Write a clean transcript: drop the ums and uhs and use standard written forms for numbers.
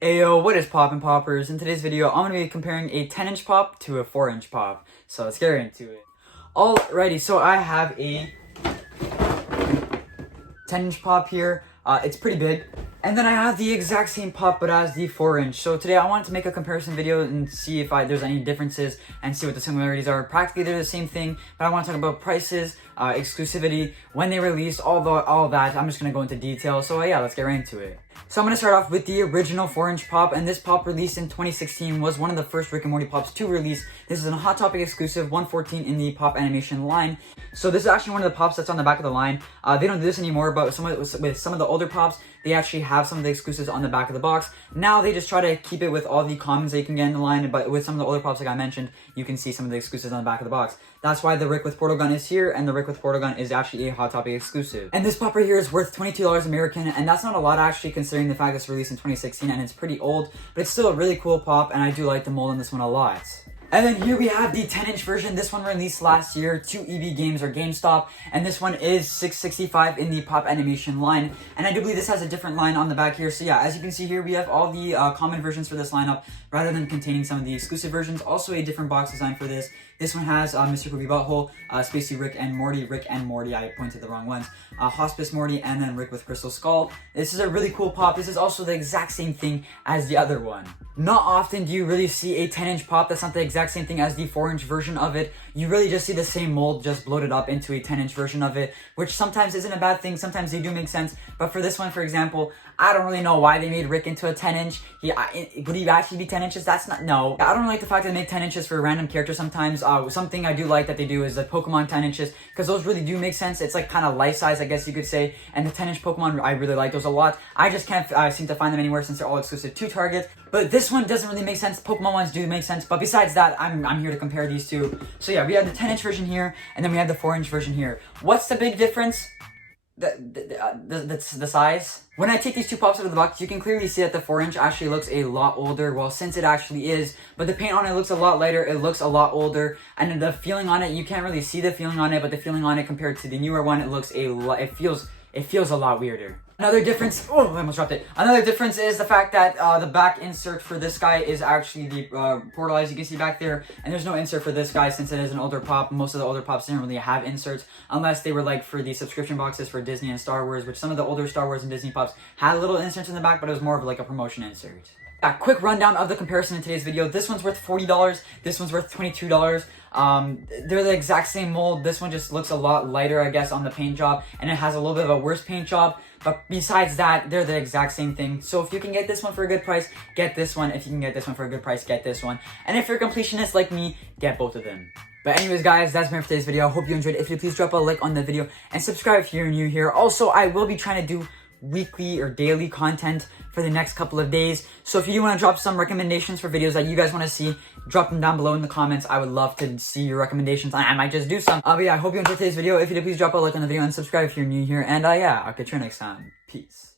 Ayo, what is poppin' poppers? In today's video, I'm going to be comparing a 10-inch pop to a 4-inch pop. So let's get right into it. Alrighty, so I have a 10-inch pop here. It's pretty big. And then I have the exact same pop but as the 4-inch. So today I wanted to make a comparison video and see if there's any differences and see what the similarities are. Practically they're the same thing, but I want to talk about prices, exclusivity, when they released, all of that. I'm just going to go into detail. So yeah, let's get right into it. So I'm going to start off with the original 4-inch pop, and this pop released in 2016 was one of the first Rick and Morty pops to release. This is a Hot Topic exclusive, 114 in the pop animation line. So this is actually one of the pops that's on the back of the line. They don't do this anymore, but with some of the older pops, they actually have some of the exclusives on the back of the box. Now they just try to keep it with all the commons that you can get in the line, but with some of the older pops like I mentioned, you can see some of the exclusives on the back of the box. That's why the Rick with Portal Gun is here, and the Rick with Portal Gun is actually a Hot Topic exclusive. And this pop right here is worth $22 American, and that's not a lot actually considering the fact it's released in 2016 and it's pretty old, but it's still a really cool pop, and I do like the mold on this one a lot. And then here we have the 10-inch version. This one released last year to EB Games or GameStop, and this one is $665 in the pop animation line. And I do believe this has a different line on the back here. So yeah, as you can see here, we have all the common versions for this lineup rather than containing some of the exclusive versions. Also a different box design for this. This one has Mr. Poopy Butthole, Spacey Rick and Morty, I pointed the wrong ones, Hospice Morty, and then Rick with Crystal Skull. This is a really cool pop. This is also the exact same thing as the other one. Not often do you really see a 10-inch pop that's not the exact same thing as the 4-inch version of it. You really just see the same mold just bloated up into a 10-inch version of it, which sometimes isn't a bad thing. Sometimes they do make sense. But for this one, for example, I don't really know why they made Rick into a 10-inch. Would he actually be 10 inches? No. I don't like the fact that they make 10 inches for a random character sometimes. Something I do like that they do is the Pokemon 10 inches, because those really do make sense. It's like kind of life size, I guess you could say. And the 10-inch Pokemon, I really like those a lot. I just can't seem to find them anywhere since they're all exclusive to Target. But this one doesn't really make sense. Pokemon ones do make sense. But besides that, I'm here to compare these two. So yeah, we have the 10-inch version here, and then we have the 4-inch version here. What's the big difference? The size. When I take these two pops out of the box, you can clearly see that the 4-inch actually looks a lot older. Well, since it actually is, but the paint on it looks a lot lighter. It looks a lot older, and the feeling on it, you can't really see the feeling on it, but the feeling on it compared to the newer one, it looks it feels a lot weirder. Another difference, oh, I almost dropped it. Another difference is the fact that the back insert for this guy is actually the portal, as you can see back there, and there's no insert for this guy since it is an older pop. Most of the older pops didn't really have inserts unless they were like for the subscription boxes for Disney and Star Wars, which some of the older Star Wars and Disney pops had little inserts in the back, but it was more of like a promotion insert. A quick rundown of the comparison in today's video. This one's worth $40, this one's worth $22. They're the exact same mold. This one just looks a lot lighter, I guess, on the paint job, and it has a little bit of a worse paint job. But besides that, they're the exact same thing. So if you can get this one for a good price, get this one. If you can get this one for a good price, get this one. And if you're a completionist like me, get both of them. But anyways, guys, that's been it for today's video. I hope you enjoyed it. If you please drop a like on the video and subscribe if you're new here. Also, I will be trying to do weekly or daily content for the next couple of days. So if you do want to drop some recommendations for videos that you guys want to see, drop them down below in the comments. I would love to see your recommendations. I might just do some. But yeah, I hope you enjoyed today's video. If you did, please drop a like on the video and subscribe if you're new here. And yeah, I'll catch you next time. Peace.